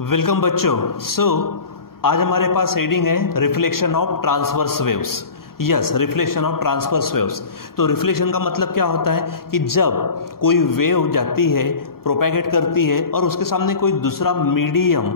Welcome बच्चों। आज हमारे पास हेडिंग है reflection of transverse waves. Yes, reflection of transverse waves. तो रिफ्लेक्शन का मतलब क्या होता है कि जब कोई वेव जाती है, प्रोपेगेट करती है और उसके सामने कोई दूसरा मीडियम,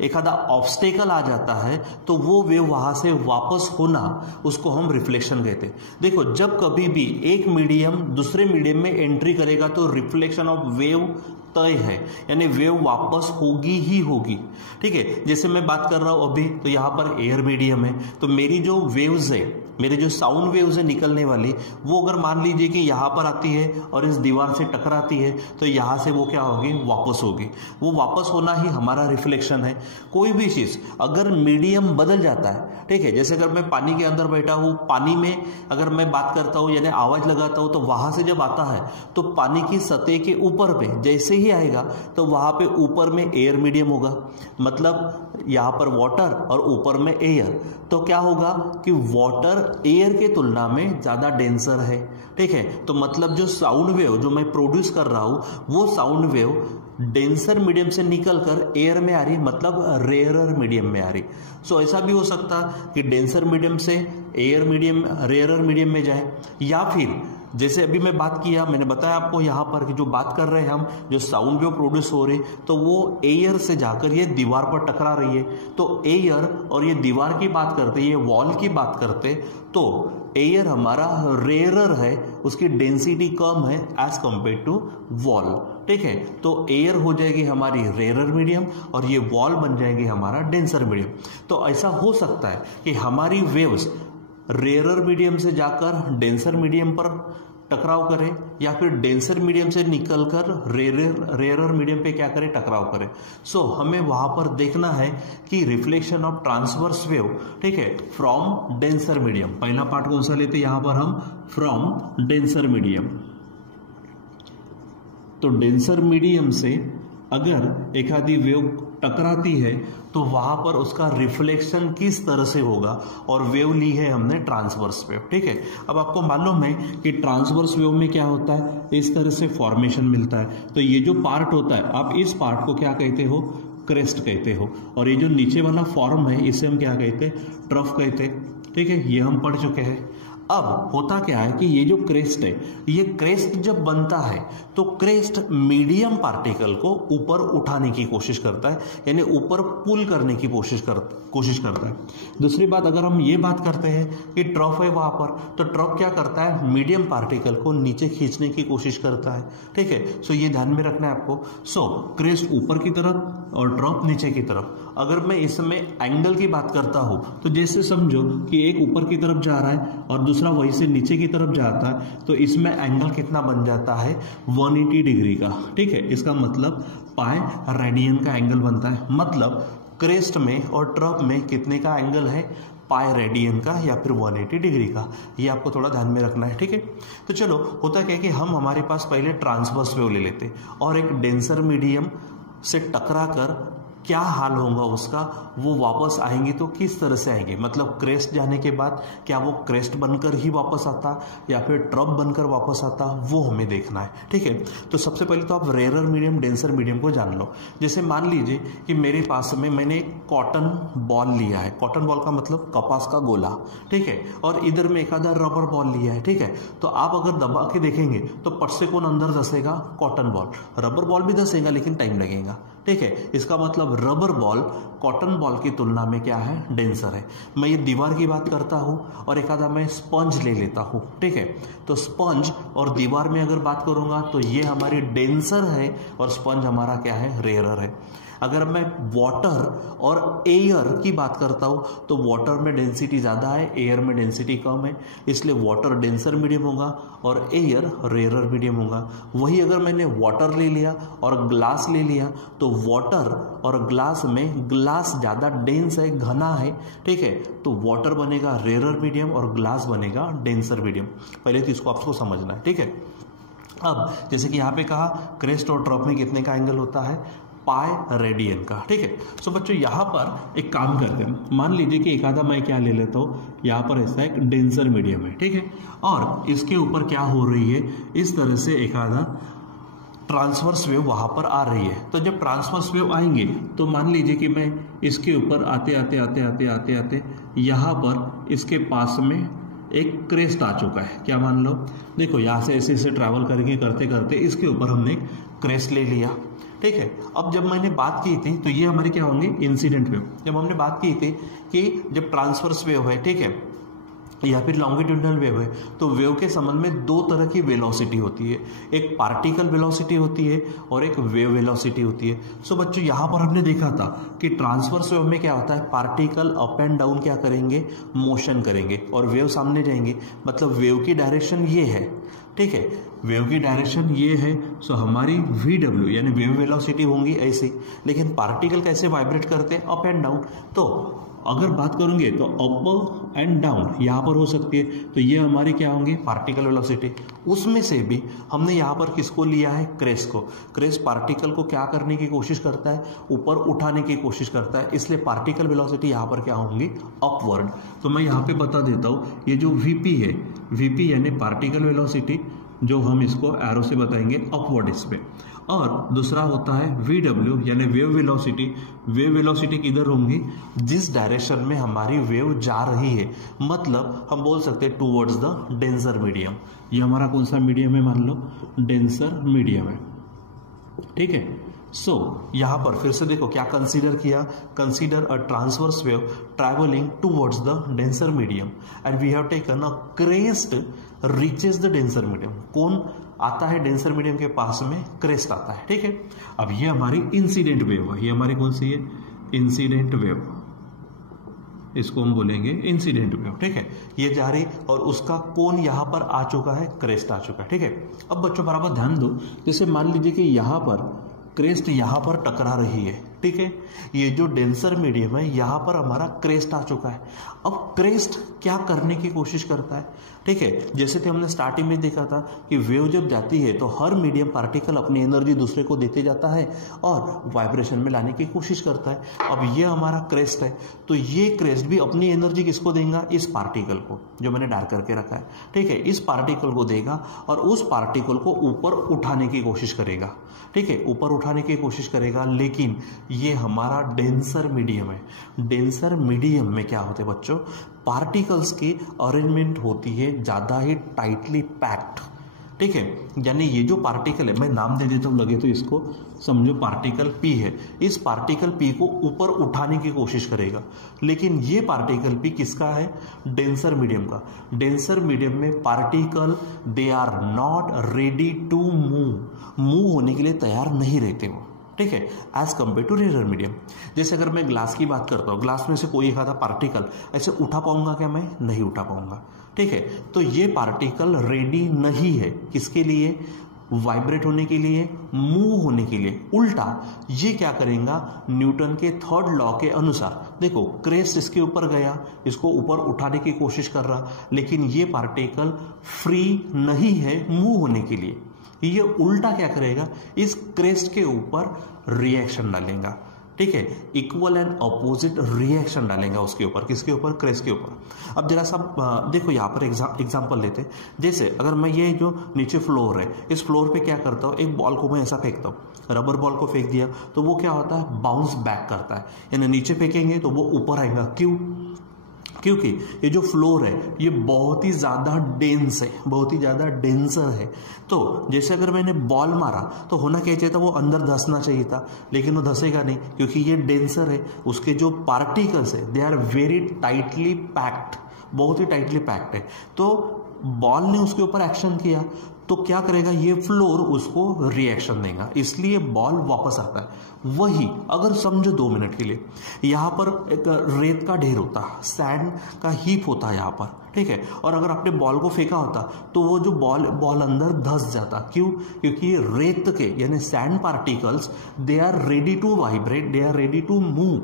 एक आधा ऑब्स्टेकल आ जाता है तो वो वेव वहां से वापस होना, उसको हम रिफ्लेक्शन कहते हैं। देखो, जब कभी भी एक मीडियम दूसरे मीडियम में एंट्री करेगा तो रिफ्लेक्शन ऑफ वेव तय है, यानी वेव वापस होगी ही होगी। ठीक है, जैसे मैं बात कर रहा हूं अभी, तो यहां पर एयर मीडियम है, तो मेरी जो वेव्स है, मेरे जो साउंड वेव्स है निकलने वाली, वो अगर मान लीजिए कि यहां पर आती है और इस दीवार से टकराती है तो यहां से वो क्या होगी, वापस होगी। वो वापस होना ही हमारा रिफ्लेक्शन है। कोई भी चीज अगर मीडियम बदल जाता है, ठीक है, जैसे अगर मैं पानी के अंदर बैठा हूं, पानी में अगर मैं बात करता हूं यानी आवाज लगाता हूं, तो वहां से जब आता है तो पानी की सतह के ऊपर पे जैसे ही आएगा तो वहां पे ऊपर में एयर मीडियम होगा, मतलब यहां पर वाटर और ऊपर में एयर। तो क्या होगा कि वाटर एयर के तुलना में ज्यादा डेंसर है। ठीक है, तो मतलब जो साउंड वेव जो मैं प्रोड्यूस कर रहा हूं, वो साउंड वेव डेंसर मीडियम से निकलकर एयर में आ रही, मतलब रेयरर मीडियम में आ रही। सो ऐसा भी हो सकता कि डेंसर मीडियम से एयर मीडियम, रेयरर मीडियम में जाए, या फिर जैसे अभी मैं बात किया, मैंने बताया आपको यहाँ पर कि जो बात कर रहे हैं हम, जो साउंड वेव प्रोड्यूस हो रही, तो वो एयर से जाकर ये दीवार पर टकरा रही है। तो एयर और ये दीवार की बात करते, ये वॉल की बात करते, तो एयर हमारा रेयरर है, उसकी डेंसिटी कम है एज कंपेयर टू वॉल। ठीक है, तो एयर हो जाएगी हमारी रेयरर मीडियम और ये वॉल बन जाएगी हमारा डेंसर मीडियम। तो ऐसा हो सकता है कि हमारी वेव्स रेयरर मीडियम से जाकर डेंसर मीडियम पर टकराव करें, या फिर डेंसर मीडियम से निकलकर रेयरर मीडियम पे क्या करें, टकराव करें। सो हमें वहां पर देखना है कि रिफ्लेक्शन ऑफ ट्रांसवर्स वेव, ठीक है, फ्रॉम डेंसर मीडियम। पहला पार्ट कौन सा लेते हैं यहां पर हम, फ्रॉम डेंसर मीडियम। तो डेंसर मीडियम से अगर एक आधी वेव टकराती है तो वहां पर उसका रिफ्लेक्शन किस तरह से होगा, और वेव ली है हमने ट्रांसवर्स वेव। ठीक है, अब आपको मालूम है कि ट्रांसवर्स वेव में क्या होता है, इस तरह से फॉर्मेशन मिलता है। तो ये जो पार्ट होता है, आप इस पार्ट को क्या कहते हो, क्रेस्ट कहते हो, और ये जो नीचे वाला फॉर्म है इसे हम क्या कहते हैं, ट्रफ कहते हैं। ठीक है, ये हम पढ़ चुके हैं। अब होता क्या है कि ये जो क्रेस्ट है, ये क्रेस्ट जब बनता है तो क्रेस्ट मीडियम पार्टिकल को ऊपर उठाने की कोशिश करता है, यानी ऊपर पुल करने की कोशिश करता है। दूसरी बात, अगर हम ये बात करते हैं कि ट्रफ है वहां पर, तो ट्रफ क्या करता है, मीडियम पार्टिकल को नीचे खींचने की कोशिश करता है। ठीक है, सो ये ध्यान में रखना है आपको। सो क्रेस्ट ऊपर की तरफ और ट्रफ नीचे की तरफ। अगर मैं इसमें एंगल की बात करता हूं, तो जैसे समझो कि एक ऊपर की तरफ जा रहा है और दूसरा वहीं से नीचे की तरफ जाता है, तो इसमें एंगल कितना बन जाता है, 180 डिग्री का। ठीक है, इसका मतलब पाई रेडियन का एंगल बनता है। मतलब क्रेस्ट में और ट्रफ में कितने का एंगल है, पाई रेडियन का या फिर 180 डिग्री का। ये आपको थोड़ा ध्यान में रखना है। ठीक है, तो चलो, होता क्या है कि हम हमारे पास पहले ट्रांसवर्स वेव ले लेते और एक डेंसर मीडियम से टकरा कर क्या हाल होगा उसका, वो वापस आएंगे तो किस तरह से आएंगे, मतलब क्रेस्ट जाने के बाद क्या वो क्रेस्ट बनकर ही वापस आता या फिर ट्रफ बनकर वापस आता, वो हमें देखना है। ठीक है, तो सबसे पहले तो आप रेयरर मीडियम, डेंसर मीडियम को जान लो। जैसे मान लीजिए कि मेरे पास में मैंने कॉटन बॉल लिया है, कॉटन बॉल का मतलब कपास का गोला। ठीक है, और इधर में एक आधा रबर बॉल लिया है। ठीक है, तो आप अगर दबा के देखेंगे तो पट से कौन अंदर धसेगा, कॉटन बॉल। रबर बॉल भी धसेगा लेकिन टाइम लगेगा। ठीक है, इसका मतलब रबर बॉल कॉटन बॉल की तुलना में क्या है, डेंसर है। मैं ये दीवार की बात करता हूं और एक आधा मैं स्पंज ले लेता हूं। ठीक है, तो स्पंज और दीवार में अगर बात करूंगा तो ये हमारी डेंसर है और स्पंज हमारा क्या है, रेयरर है। अगर मैं वाटर और एयर की बात करता हूं तो वाटर में डेंसिटी ज़्यादा है, एयर में डेंसिटी कम है, इसलिए वाटर डेंसर मीडियम होगा और एयर रेयरर मीडियम होगा। वही अगर मैंने वाटर ले लिया और ग्लास ले लिया तो वाटर और ग्लास में ग्लास ज़्यादा डेंस है, घना है। ठीक है, तो वाटर बनेगा रेयरर मीडियम और ग्लास बनेगा डेंसर मीडियम। पहले तो इसको आपको समझना है। ठीक है, अब जैसे कि यहाँ पे कहा क्रेस्ट और ट्रफ में कितने का एंगल होता है, पाई रेडियन का। ठीक है, सो बच्चों यहाँ पर एक काम करते हैं, मान लीजिए कि एक आधा मैं क्या ले लेता हूँ, यहाँ पर ऐसा एक डेंसर मीडियम है। ठीक है, और इसके ऊपर क्या हो रही है, इस तरह से एक आधा ट्रांसवर्स वेव वहां पर आ रही है। तो जब ट्रांसवर्स वेव आएंगे तो मान लीजिए कि मैं इसके ऊपर आते आते आते आते आते आते यहाँ पर इसके पास में एक क्रेस्ट आ चुका है। क्या मान लो, देखो यहाँ से ऐसे ऐसे ट्रैवल करके करते करते इसके ऊपर हमने एक क्रेस्ट ले लिया, ठीक है। अब जब मैंने बात की थी तो ये हमारे क्या होंगे, इंसिडेंट वेव। जब हमने बात की थी कि जब ट्रांसवर्स वेव है, ठीक है, या फिर लॉन्गिट्यूडनल वेव है, तो वेव के संबंध में दो तरह की वेलोसिटी होती है, एक पार्टिकल वेलोसिटी होती है और एक वेव वेलोसिटी होती है। सो बच्चों यहाँ पर हमने देखा था कि ट्रांसवर्स वेव में क्या होता है, पार्टिकल अप एंड डाउन क्या करेंगे, मोशन करेंगे और वेव सामने जाएंगे, मतलब वेव की डायरेक्शन ये है, ठीक है, वेव की डायरेक्शन ये है। सो हमारी VW यानी वेव वेलोसिटी होंगी ऐसी, लेकिन पार्टिकल कैसे वाइब्रेट करते हैं, अप एंड डाउन। तो अगर बात करेंगे तो अप एंड डाउन यहाँ पर हो सकती है, तो ये हमारी क्या होंगे, पार्टिकल वेलोसिटी। उसमें से भी हमने यहाँ पर किसको लिया है, क्रेस्ट को। क्रेस्ट पार्टिकल को क्या करने की कोशिश करता है, ऊपर उठाने की कोशिश करता है, इसलिए पार्टिकल वेलोसिटी यहाँ पर क्या होंगी, अपवर्ड। तो मैं यहाँ पे बता देता हूँ, ये जो VP है, VP यानी पार्टिकल वेलोसिटी, जो हम इसको एरो से बताएंगे अपवर्ड इस पे, और दूसरा होता है VW यानी वेव वेलोसिटी। वेव वेलोसिटी किधर होंगी, जिस डायरेक्शन में हमारी वेव जा रही है, मतलब हम बोल सकते हैं टूवर्ड्स द डेंसर मीडियम। ये हमारा कौन सा मीडियम है, मान लो डेंसर मीडियम है, ठीक है। सो यहाँ पर फिर से देखो क्या कंसीडर किया, consider a transverse wave travelling towards the denser medium and we have taken a crest reaches the denser medium. कौन आता है डेंसर मीडियम के पास में, क्रेस्ट आता है, ठीक है। अब ये हमारी इंसिडेंट वेव है, ये हमारी कौन सी है, इंसिडेंट वेव, इसको हम बोलेंगे इंसिडेंट वेव, ठीक है। ये जा रही और उसका कोन यहाँ पर आ चुका है, क्रेस्ट आ चुका है, ठीक है। अब बच्चों बराबर ध्यान दो, जैसे मान लीजिए कि यहाँ पर क्रेस्ट यहाँ पर टकरा रही है, ठीक है, ये जो डेंसर मीडियम है यहाँ पर हमारा क्रेस्ट आ चुका है। अब क्रेस्ट क्या करने की कोशिश करता है, ठीक है, जैसे कि हमने स्टार्टिंग में देखा था कि वेव जब जाती है तो हर मीडियम पार्टिकल अपनी एनर्जी दूसरे को देते जाता है और वाइब्रेशन में लाने की कोशिश करता है। अब ये हमारा क्रेस्ट है, तो ये क्रेस्ट भी अपनी एनर्जी किसको देगा, इस पार्टिकल को, जो मैंने डार्क करके रखा है, ठीक है, इस पार्टिकल को देगा और उस पार्टिकल को ऊपर उठाने की कोशिश करेगा, ठीक है, ऊपर उठाने की कोशिश करेगा। लेकिन ये हमारा डेंसर मीडियम है। डेंसर मीडियम में क्या होते हैं बच्चों, पार्टिकल्स की अरेंजमेंट होती है ज़्यादा ही टाइटली पैक्ड, ठीक है, यानी ये जो पार्टिकल है, मैं नाम दे देता हूँ लगे तो इसको समझो, पार्टिकल P है, इस पार्टिकल P को ऊपर उठाने की कोशिश करेगा। लेकिन ये पार्टिकल P किसका है, डेंसर मीडियम का। डेंसर मीडियम में particle they are not ready to move होने के लिए तैयार नहीं रहते वो, ठीक है, as compare to rare medium. जैसे अगर मैं ग्लास की बात करता हूँ, ग्लास में से कोई एक आधा पार्टिकल ऐसे उठा पाऊंगा क्या, मैं नहीं उठा पाऊंगा, ठीक है। तो ये पार्टिकल रेडी नहीं है किसके लिए, वाइब्रेट होने के लिए, मूव होने के लिए। उल्टा ये क्या करेगा, न्यूटन के थर्ड लॉ के अनुसार, देखो क्रेस्ट इसके ऊपर गया, इसको ऊपर उठाने की कोशिश कर रहा, लेकिन ये पार्टिकल फ्री नहीं है मूव होने के लिए। ये उल्टा क्या करेगा, इस क्रेस्ट के ऊपर रिएक्शन डालेगा, ठीक है, इक्वल एंड अपोजिट रिएक्शन डालेगा उसके ऊपर, किसके ऊपर, क्रेस्ट के ऊपर। अब जरा सा देखो यहाँ पर एग्जांपल लेते हैं। जैसे अगर मैं ये जो नीचे फ्लोर है, इस फ्लोर पे क्या करता हूँ, एक बॉल को मैं ऐसा फेंकता हूँ, रबर बॉल को फेंक दिया तो वो क्या होता है, बाउंस बैक करता है, यानी नीचे फेंकेंगे तो वो ऊपर आएगा। क्यों, क्योंकि ये जो फ्लोर है ये बहुत ही ज़्यादा डेंस है, बहुत ही ज़्यादा डेंसर है। तो जैसे अगर मैंने बॉल मारा तो होना क्या चाहिए था, वो अंदर धंसना चाहिए था, लेकिन वो धंसेगा नहीं क्योंकि ये डेंसर है। उसके जो पार्टिकल्स है they are very tightly packed, बहुत ही टाइटली पैक्ड है। तो बॉल ने उसके ऊपर एक्शन किया तो क्या करेगा, ये फ्लोर उसको रिएक्शन देगा, इसलिए बॉल वापस आता है। वही अगर समझो 2 मिनट के लिए, यहाँ पर एक रेत का ढेर होता, सैंड का हीप होता है यहाँ पर, ठीक है, और अगर आपने बॉल को फेंका होता तो वो जो बॉल अंदर धंस जाता। क्यों, क्योंकि रेत के यानी sand particles they are ready to vibrate, they are ready to move.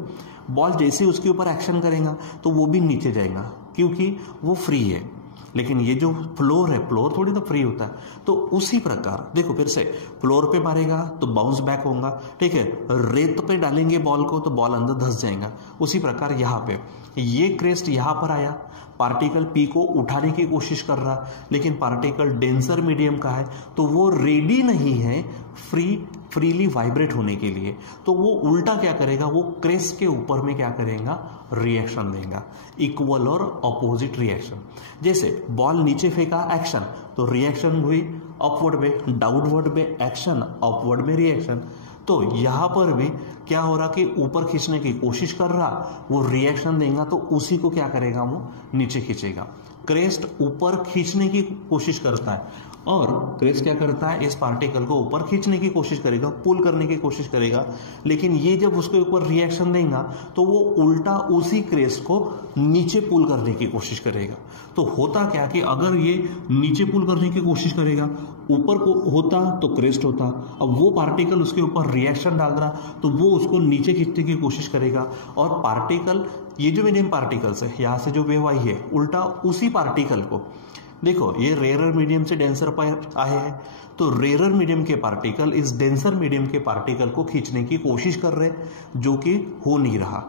Ball जैसे उसके ऊपर एक्शन करेगा तो वो भी नीचे जाएगा क्योंकि वो फ्री है। लेकिन ये जो फ्लोर है, फ्लोर थोड़ी तो फ्री होता है। तो उसी प्रकार देखो फिर से फ्लोर पे मारेगा तो बाउंस बैक होगा, ठीक है, रेत पे डालेंगे बॉल को तो बॉल अंदर धंस जाएगा। उसी प्रकार यहाँ पे ये क्रेस्ट यहाँ पर आया, पार्टिकल पी को उठाने की कोशिश कर रहा, लेकिन पार्टिकल डेंसर मीडियम का है तो वो रेडी नहीं है फ्रीली वाइब्रेट होने के लिए, तो वो उल्टा क्या करेगा, वो क्रेस्ट के ऊपर में क्या करेगा, रिएक्शन देगा, इक्वल और अपोजिट रिएक्शन। जैसे बॉल नीचे फेंका, एक्शन, तो रिएक्शन हुई अपवर्ड में, डाउनवर्ड में एक्शन, अपवर्ड में रिएक्शन। तो यहां पर भी क्या हो रहा कि ऊपर खींचने की कोशिश कर रहा, वो रिएक्शन देगा तो उसी को क्या करेगा, वो नीचे खींचेगा। क्रेस्ट ऊपर खींचने की कोशिश करता है और क्रेस्ट क्या करता है, इस पार्टिकल को ऊपर खींचने की कोशिश करेगा, पुल करने की कोशिश करेगा, लेकिन ये जब उसके ऊपर रिएक्शन देगा तो वो उल्टा उसी क्रेस्ट को नीचे पुल करने की कोशिश करेगा। तो होता क्या कि अगर ये नीचे पुल करने की कोशिश करेगा, ऊपर को होता तो क्रेस्ट होता, अब वो पार्टिकल उसके ऊपर रिएक्शन डाल रहा तो वो उसको नीचे खींचने की कोशिश करेगा, और पार्टिकल, ये जो मीडियम पार्टिकल्स है, यहाँ से जो वेव आई है उल्टा उसी पार्टिकल को, देखो ये रेयरर मीडियम से डेंसर पर आए हैं, तो रेयरर मीडियम के पार्टिकल इस डेंसर मीडियम के पार्टिकल को खींचने की कोशिश कर रहे हैं, जो कि हो नहीं रहा।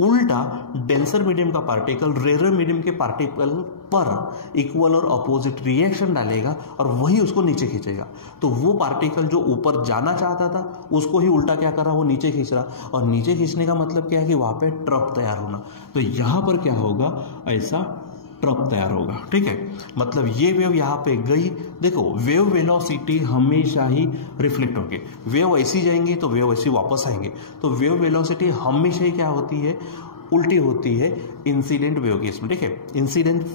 उल्टा डेंसर मीडियम का पार्टिकल रेयरर मीडियम के पार्टिकल पर इक्वल और अपोजिट रिएक्शन डालेगा और वही उसको नीचे खींचेगा। तो वो पार्टिकल जो ऊपर जाना चाहता था उसको ही उल्टा क्या कर रहा, वो नीचे खींच रहा, और नीचे खींचने का मतलब क्या है कि वहां पे ट्रप तैयार होना। तो यहां पर क्या होगा, ऐसा ट्रप तैयार होगा। ठीक है, मतलब ये वेव यहाँ पे गई, देखो वेव वेलोसिटी हमेशा ही रिफ्लेक्ट होगी, वेव ऐसी जाएंगी तो वेव ऐसी वापस आएंगे, तो वेव वेलोसिटी हमेशा ही क्या होती है, उल्टी होती है इंसिडेंट वेव केस में। ठीक है, इंसिडेंट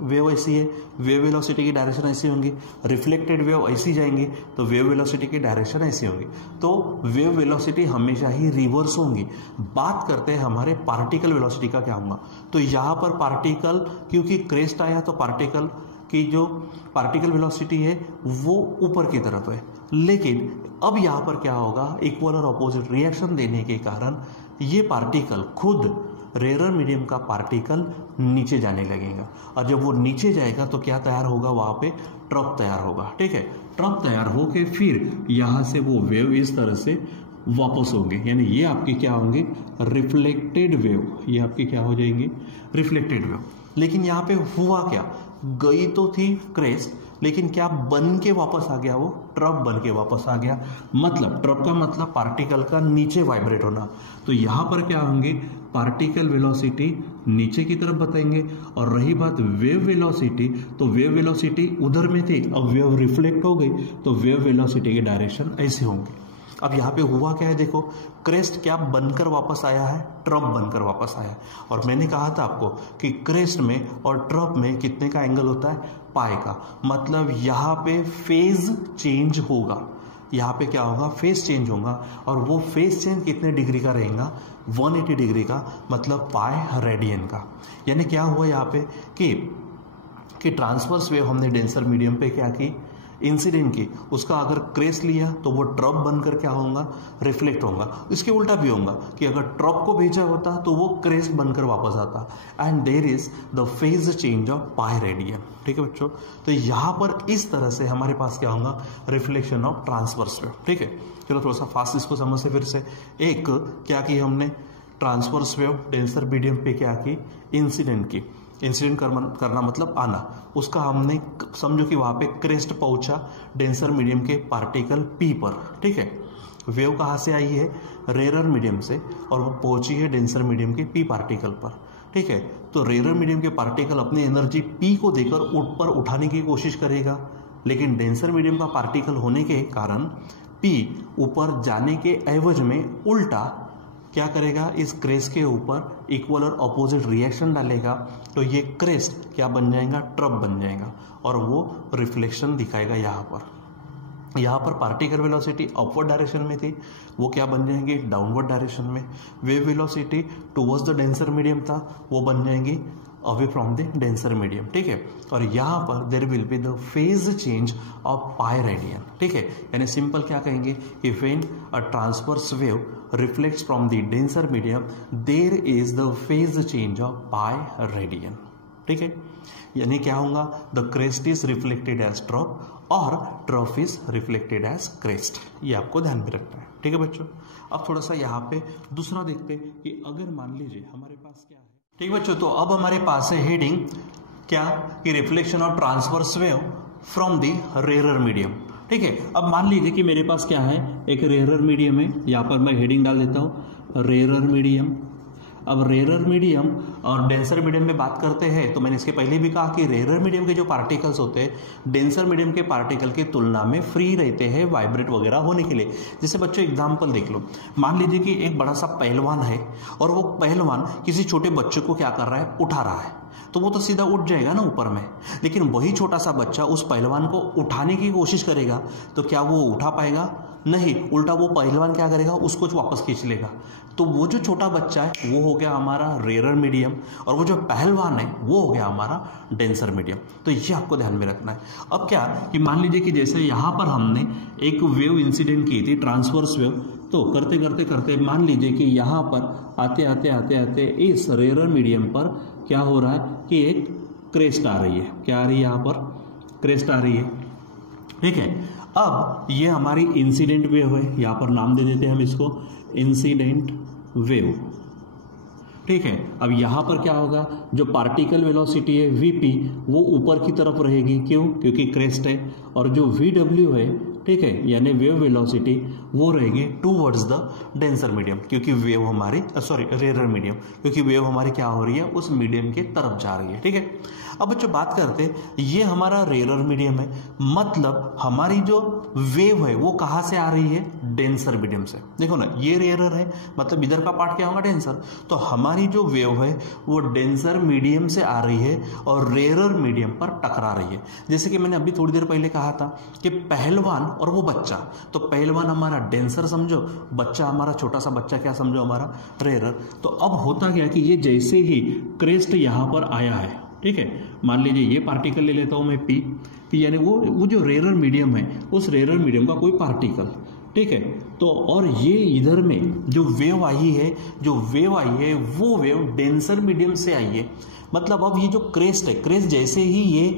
वेव ऐसी है, वेव वेलोसिटी की डायरेक्शन ऐसी होंगी, रिफ्लेक्टेड वेव ऐसी जाएंगी तो वेव वेलोसिटी की डायरेक्शन ऐसी होगी, तो वेव वेलोसिटी हमेशा ही रिवर्स होंगी। बात करते हैं हमारे पार्टिकल वेलोसिटी का क्या होगा, तो यहाँ पर पार्टिकल क्योंकि क्रेस्ट आया तो पार्टिकल की जो पार्टिकल वेलोसिटी है वो ऊपर की तरफ है, लेकिन अब यहाँ पर क्या होगा, इक्वल और अपोजिट रिएक्शन देने के कारण ये पार्टिकल खुद रेयरर मीडियम का पार्टिकल नीचे जाने लगेगा, और जब वो नीचे जाएगा तो क्या तैयार होगा, वहां पे ट्रप तैयार होगा। ठीक है, ट्रप तैयार होके फिर यहां से वो वेव इस तरह से वापस होंगे, यानी ये आपकी क्या होंगे, रिफ्लेक्टेड वेव, ये आपकी क्या हो जाएंगी, रिफ्लेक्टेड वेव। लेकिन यहाँ पे हुआ क्या, गई तो थी क्रेस्ट, लेकिन क्या बन के वापस आ गया, वो ट्रप बन के वापस आ गया। मतलब ट्रप का मतलब पार्टिकल का नीचे वाइब्रेट होना, तो यहां पर क्या होंगे, पार्टिकल वेलोसिटी नीचे की तरफ बताएंगे। और रही बात वेव वेलोसिटी, तो वेव वेलोसिटी उधर में थी, अब वेव रिफ्लेक्ट हो गई तो वेव वेलोसिटी के डायरेक्शन ऐसे होंगे। अब यहाँ पे हुआ क्या है, देखो क्रेस्ट क्या बनकर वापस आया है, ट्रप बनकर वापस आया है। और मैंने कहा था आपको कि क्रेस्ट में और ट्रप में कितने का एंगल होता है, पाई का, मतलब यहाँ पे फेज चेंज होगा, यहाँ पे क्या होगा, फेज चेंज होगा, और वो फेज चेंज कितने डिग्री का रहेगा, 180 डिग्री का, मतलब पाई रेडियन का। यानी क्या हुआ यहाँ पे कि ट्रांसवर्स वेव हमने डेंसर मीडियम पे क्या की, इंसिडेंट की, उसका अगर क्रेस्ट लिया तो वो ट्रप बनकर क्या होगा, रिफ्लेक्ट होगा। इसके उल्टा भी होगा कि अगर ट्रप को भेजा होता तो वो क्रेस्ट बनकर वापस आता, and there is the phase change of pi radian. ठीक है बच्चों, तो यहां पर इस तरह से हमारे पास क्या होगा, रिफ्लेक्शन ऑफ ट्रांसवर्स वेव। ठीक है, चलो थोड़ा सा फास्ट इसको समझते फिर से। एक क्या की हमने, ट्रांसवर्स वेव डेंसर मीडियम पे क्या की, इंसिडेंट की, इंसिडेंट करना मतलब आना, उसका हमने समझो कि वहां पे क्रेस्ट पहुंचा डेंसर मीडियम के पार्टिकल पी पर। ठीक है, वेव कहाँ से आई है, रेयरर मीडियम से, और वो पहुंची है डेंसर मीडियम के पी पार्टिकल पर। ठीक है, तो रेयरर मीडियम के पार्टिकल अपनी एनर्जी पी को देकर ऊपर उठाने की कोशिश करेगा, लेकिन डेंसर मीडियम का पार्टिकल होने के कारण पी ऊपर जाने के एवज में उल्टा क्या करेगा, इस क्रेस्ट के ऊपर इक्वल और अपोजिट रिएक्शन डालेगा, तो ये क्रेस्ट क्या बन जाएगा, ट्रप बन जाएगा, और वो रिफ्लेक्शन दिखाएगा। यहाँ पर पार्टिकल वेलोसिटी अपवर्ड डायरेक्शन में थी, वो क्या बन जाएंगे, डाउनवर्ड डायरेक्शन में। Wave velocity towards the denser medium था, वो बन जाएंगी away from the denser medium. ठीक है, और यहाँ पर there will be the phase change of pi radian. ठीक है, यानी सिंपल क्या कहेंगे कि when a transverse wave reflects from the denser medium there is the phase change of pi radian. ठीक है, यानी क्या होगा, the crest is reflected as trough और trough is reflected as crest. ये आपको ध्यान में रखना है। ठीक है बच्चों, अब थोड़ा सा यहाँ पे दूसरा देखते हैं कि अगर मान लीजिए हमारे पास क्या है, ठीक बच्चों, तो अब हमारे पास है हेडिंग क्या कि reflection of transverse wave from the rarer medium. ठीक है, अब मान लीजिए कि मेरे पास क्या है, एक रेयरर मीडियम है, यहाँ पर मैं हेडिंग डाल देता हूँ रेयरर मीडियम। अब रेयरर मीडियम और डेंसर मीडियम में बात करते हैं तो मैंने इसके पहले भी कहा कि रेयरर मीडियम के जो पार्टिकल्स होते हैं डेंसर मीडियम के पार्टिकल की तुलना में फ्री रहते हैं वाइब्रेट वगैरह होने के लिए। जैसे बच्चों एग्जांपल देख लो, मान लीजिए कि एक बड़ा सा पहलवान है और वो पहलवान किसी छोटे बच्चे को क्या कर रहा है, उठा रहा है, तो वो तो सीधा उठ जाएगा ना ऊपर में, लेकिन वही छोटा सा बच्चा उस पहलवान को उठाने की कोशिश करेगा तो क्या वो उठा पाएगा? नहीं, उल्टा वो पहलवान क्या करेगा, उसको वापस खींच लेगा। तो वो जो छोटा बच्चा है वो हो गया हमारा रेयरर मीडियम और वो जो पहलवान है वो हो गया हमारा डेंसर मीडियम। तो ये आपको ध्यान में रखना है। अब क्या कि मान लीजिए कि जैसे यहाँ पर हमने एक वेव इंसिडेंट की थी, ट्रांसवर्स वेव, तो करते करते करते मान लीजिए कि यहाँ पर आते आते आते आते इस रेयरर मीडियम पर क्या हो रहा है कि एक क्रेस्ट आ रही है। क्या आ रही है? यहाँ पर क्रेस्ट आ रही है। ठीक है, अब ये हमारी इंसिडेंट वेव है, यहाँ पर नाम दे देते हैं हम इसको इंसिडेंट वेव। ठीक है, अब यहाँ पर क्या होगा, जो पार्टिकल वेलोसिटी है वीपी वो ऊपर की तरफ रहेगी। क्यों? क्योंकि क्रेस्ट है। और जो वीडब्ल्यू है, ठीक है, यानी वेव वेलोसिटी, वो रहेगी टूवर्ड्स द डेंसर मीडियम, क्योंकि वेव हमारी रेयरर मीडियम, क्योंकि वेव हमारी क्या हो रही है, उस मीडियम के तरफ जा रही है। ठीक है, अब बच्चों बात करते हैं, ये हमारा रेयरर मीडियम है, मतलब हमारी जो वेव है वो कहाँ से आ रही है, डेंसर मीडियम से। देखो ना, ये रेयरर है, मतलब इधर का पार्ट क्या होगा, डेंसर। तो हमारी जो वेव है वो डेंसर मीडियम से आ रही है और रेयरर मीडियम पर टकरा रही है। जैसे कि मैंने अभी थोड़ी देर पहले कहा था कि पहलवान और वो बच्चा, तो पहलवान हमारा डेंसर समझो, बच्चा हमारा छोटा सा बच्चा क्या समझो, हमारा रेयरर। तो अब होता क्या कि ये जैसे ही क्रेस्ट यहाँ पर आया है, ठीक है, मान लीजिए ये पार्टिकल ले लेता हूँ मैं पी, यानी वो जो रेयरर मीडियम है उस रेयरर मीडियम का कोई पार्टिकल, ठीक है, तो और ये इधर में जो वेव आई है वो वेव डेंसर मीडियम से आई है। मतलब अब ये जो क्रेस्ट है, क्रेस्ट जैसे ही ये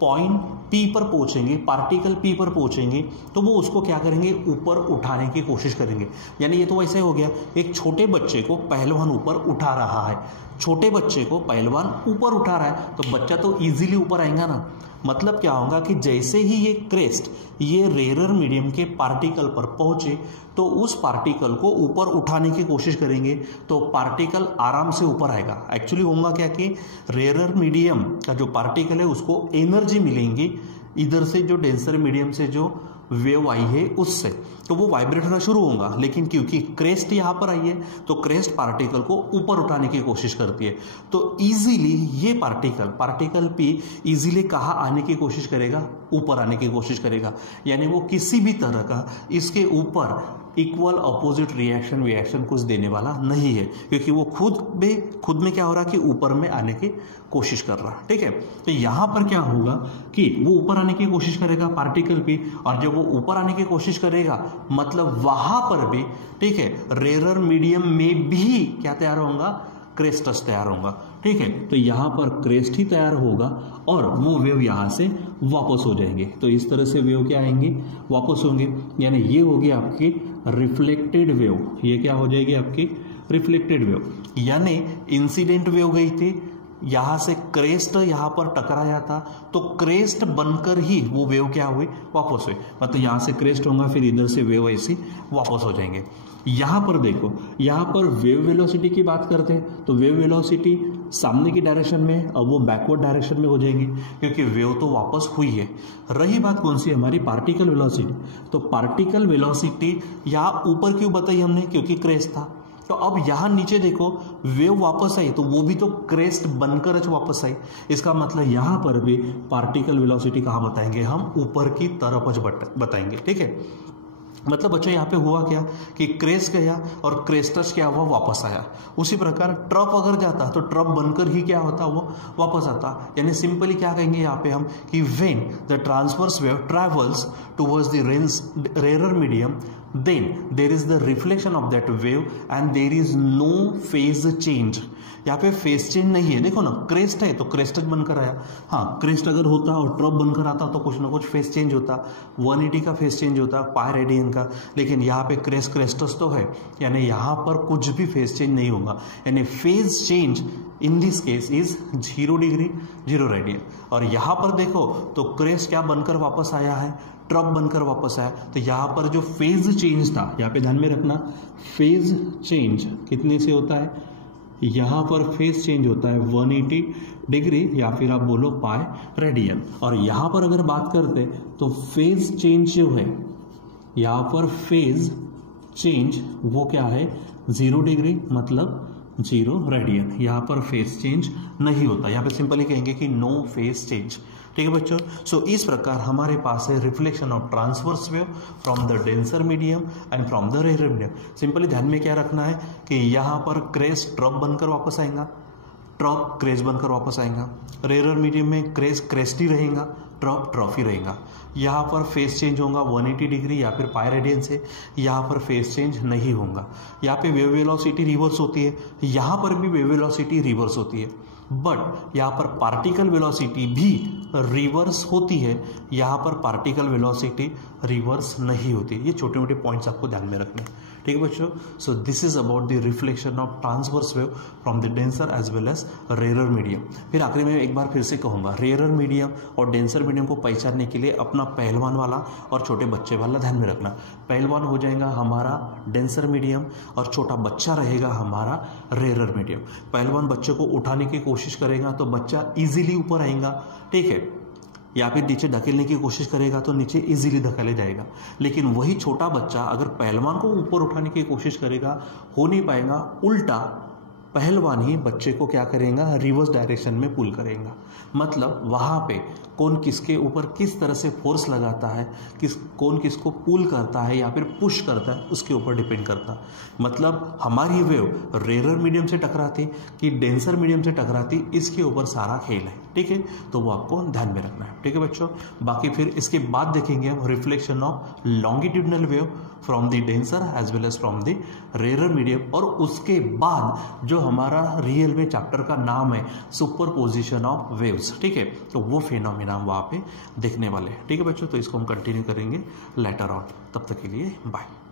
पॉइंट पी पर पहुंचेंगे, पार्टिकल पी पर पहुंचेंगे, तो वो उसको क्या करेंगे, ऊपर उठाने की कोशिश करेंगे। यानी ये तो वैसे हो गया, एक छोटे बच्चे को पहलवान ऊपर उठा रहा है, छोटे बच्चे को पहलवान ऊपर उठा रहा है, तो बच्चा तो इजीली ऊपर आएगा ना। मतलब क्या होगा कि जैसे ही ये क्रेस्ट ये रेयरर मीडियम के पार्टिकल पर पहुंचे तो उस पार्टिकल को ऊपर उठाने की कोशिश करेंगे तो पार्टिकल आराम से ऊपर आएगा। एक्चुअली होगा क्या कि रेयरर मीडियम का जो पार्टिकल है उसको एनर्जी मिलेंगी इधर से, जो डेंसर मीडियम से जो वेव आई है उससे, तो वो वाइब्रेट होना शुरू होगा। लेकिन क्योंकि क्रेस्ट यहाँ पर आई है तो क्रेस्ट पार्टिकल को ऊपर उठाने की कोशिश करती है, तो इजीली ये पार्टिकल पी इजीली कहाँ आने की कोशिश करेगा, ऊपर आने की कोशिश करेगा। यानी वो किसी भी तरह का इसके ऊपर इक्वल अपोजिट रिएक्शन कुछ देने वाला नहीं है, क्योंकि वो खुद में क्या हो रहा है कि ऊपर में आने की कोशिश कर रहा है। ठीक है, तो यहाँ पर क्या होगा कि वो ऊपर आने की कोशिश करेगा पार्टिकल भी, और जब वो ऊपर आने की कोशिश करेगा मतलब वहां पर भी, ठीक है, रेयरर मीडियम में भी क्या तैयार होगा, क्रेस्टस तैयार होगा। ठीक है, तो यहाँ पर क्रेस्ट ही तैयार होगा और वो वेव यहाँ से वापस हो जाएंगे। तो इस तरह से वेव क्या आएंगे, वापस होंगे। यानी ये होगी आपकी रिफ्लेक्टेड वेव। ये क्या हो जाएगी आपकी रिफ्लेक्टेड वेव। यानी इंसिडेंट वेव गई थी, यहाँ से क्रेस्ट यहाँ पर टकराया था, तो क्रेस्ट बनकर ही वो वेव क्या हुई, वापस हुई। मतलब यहाँ से क्रेस्ट होगा, फिर इधर से वेव ऐसी वापस हो जाएंगे। यहाँ पर देखो, यहाँ पर वेव वेलोसिटी की बात करते हैं तो वेव वेलोसिटी सामने की डायरेक्शन में, अब वो बैकवर्ड डायरेक्शन में हो जाएंगी क्योंकि वेव तो वापस हुई है। रही बात कौन सी, हमारी पार्टिकल वेलोसिटी, तो पार्टिकल वेलोसिटी यहाँ ऊपर क्यों बताई हमने, क्योंकि क्रेस्ट था। तो अब यहाँ नीचे देखो, वेव वापस आई तो वो भी तो क्रेस्ट बनकर वापस आई। इसका मतलब यहाँ पर भी पार्टिकल वेलोसिटी कहाँ बताएंगे हम, ऊपर की तरफ बताएंगे। ठीक है, मतलब बच्चों यहाँ पे हुआ क्या कि क्रेस्ट गया और क्रेस्टस क्या हुआ, वापस आया। उसी प्रकार ट्रप अगर जाता तो ट्रप बनकर ही क्या होता, वो वापस आता। यानी सिंपली क्या कहेंगे यहाँ पे हम कि when the transverse wave travels towards the rarer medium then there is the reflection of that wave and there is no phase change. यहाँ पे फेज चेंज नहीं है, देखो ना क्रेस्ट है तो क्रेस्ट बनकर आया, हाँ क्रेस्ट अगर होता और ट्रफ बनकर आता तो कुछ ना कुछ फेज चेंज होता, 180 का फेज चेंज होता पाई रेडियन का, लेकिन यहाँ पे क्रेस्ट क्रेस्टस तो है, यानी यहाँ पर कुछ भी फेज चेंज नहीं होगा, यानी phase change in this case is 0 degree 0 radian. और यहाँ पर देखो तो क्रेस्ट क्या बनकर वापस आया है, ट्रफ बनकर वापस आया, तो यहाँ पर जो फेज चेंज था, यहाँ पे ध्यान में रखना फेज चेंज कितने से होता है, यहाँ पर फेज चेंज होता है 180 डिग्री या फिर आप बोलो पाई रेडियन। और यहाँ पर अगर बात करते तो फेज चेंज जो है, यहाँ पर फेज चेंज वो क्या है 0 डिग्री मतलब 0 रेडियन, यहाँ पर फेज चेंज नहीं होता, यहाँ पे सिंपली कहेंगे कि नो फेज चेंज। ठीक है बच्चों, सो इस प्रकार हमारे पास है reflection of transverse wave from the denser medium and from the rare medium. Simply ध्यान में क्या रखना है कि यहाँ पर क्रेस्ट ट्रफ बनकर वापस आएगा, ट्रफ क्रेस्ट बनकर वापस आएगा, रेयर मीडियम में क्रेस्ट क्रेस्टी रहेगा, ट्रफ ट्रॉफी रहेगा। यहाँ पर फेस चेंज होगा 180 डिग्री या फिर पाई रेडियन से, यहाँ पर फेस चेंज नहीं होगा। यहाँ पे वेव वेलोसिटी रिवर्स होती है, यहाँ पर भी वेव वेलोसिटी रिवर्स होती है, बट यहाँ पर पार्टिकल वेलोसिटी भी रिवर्स होती है, यहाँ पर पार्टिकल वेलोसिटी रिवर्स नहीं होती। ये छोटे मोटे पॉइंट्स आपको ध्यान में रखने हैं। ठीक है बच्चों, so this is about the reflection of transverse wave from the denser as well as rarer medium. फिर आखिरी में एक बार फिर से कहूँगा, रेयरर मीडियम और डेंसर मीडियम को पहचानने के लिए अपना पहलवान वाला और छोटे बच्चे वाला ध्यान में रखना। पहलवान हो जाएगा हमारा डेंसर मीडियम और छोटा बच्चा रहेगा हमारा रेयरर मीडियम। पहलवान बच्चे को उठाने की कोशिश करेगा तो बच्चा इजीली ऊपर आएगा, ठीक है, या फिर नीचे धकेलने की कोशिश करेगा तो नीचे इजीली धकेले जाएगा। लेकिन वही छोटा बच्चा अगर पहलवान को ऊपर उठाने की कोशिश करेगा, हो नहीं पाएगा, उल्टा पहलवान ही बच्चे को क्या करेगा, रिवर्स डायरेक्शन में पुल करेगा। मतलब वहाँ पे कौन किसके ऊपर किस तरह से फोर्स लगाता है, कौन किसको पुल करता है या फिर पुश करता है, उसके ऊपर डिपेंड करता है। मतलब हमारी वेव रेयरर मीडियम से टकराती कि डेंसर मीडियम से टकराती, इसके ऊपर सारा खेल है। ठीक है, तो वो आपको ध्यान में रखना है। ठीक है बच्चों, बाकी फिर इसके बाद देखेंगे हम reflection of longitudinal wave from the denser as well as from the rarer medium, और उसके बाद जो हमारा रियल में चैप्टर का नाम है सुपरपोजिशन ऑफ वेव्स। ठीक है, तो वो फिनोमेना हम वहाँ पे देखने वाले हैं। ठीक है बच्चों, तो इसको हम कंटिन्यू करेंगे लेटर ऑन। तब तक के लिए बाय।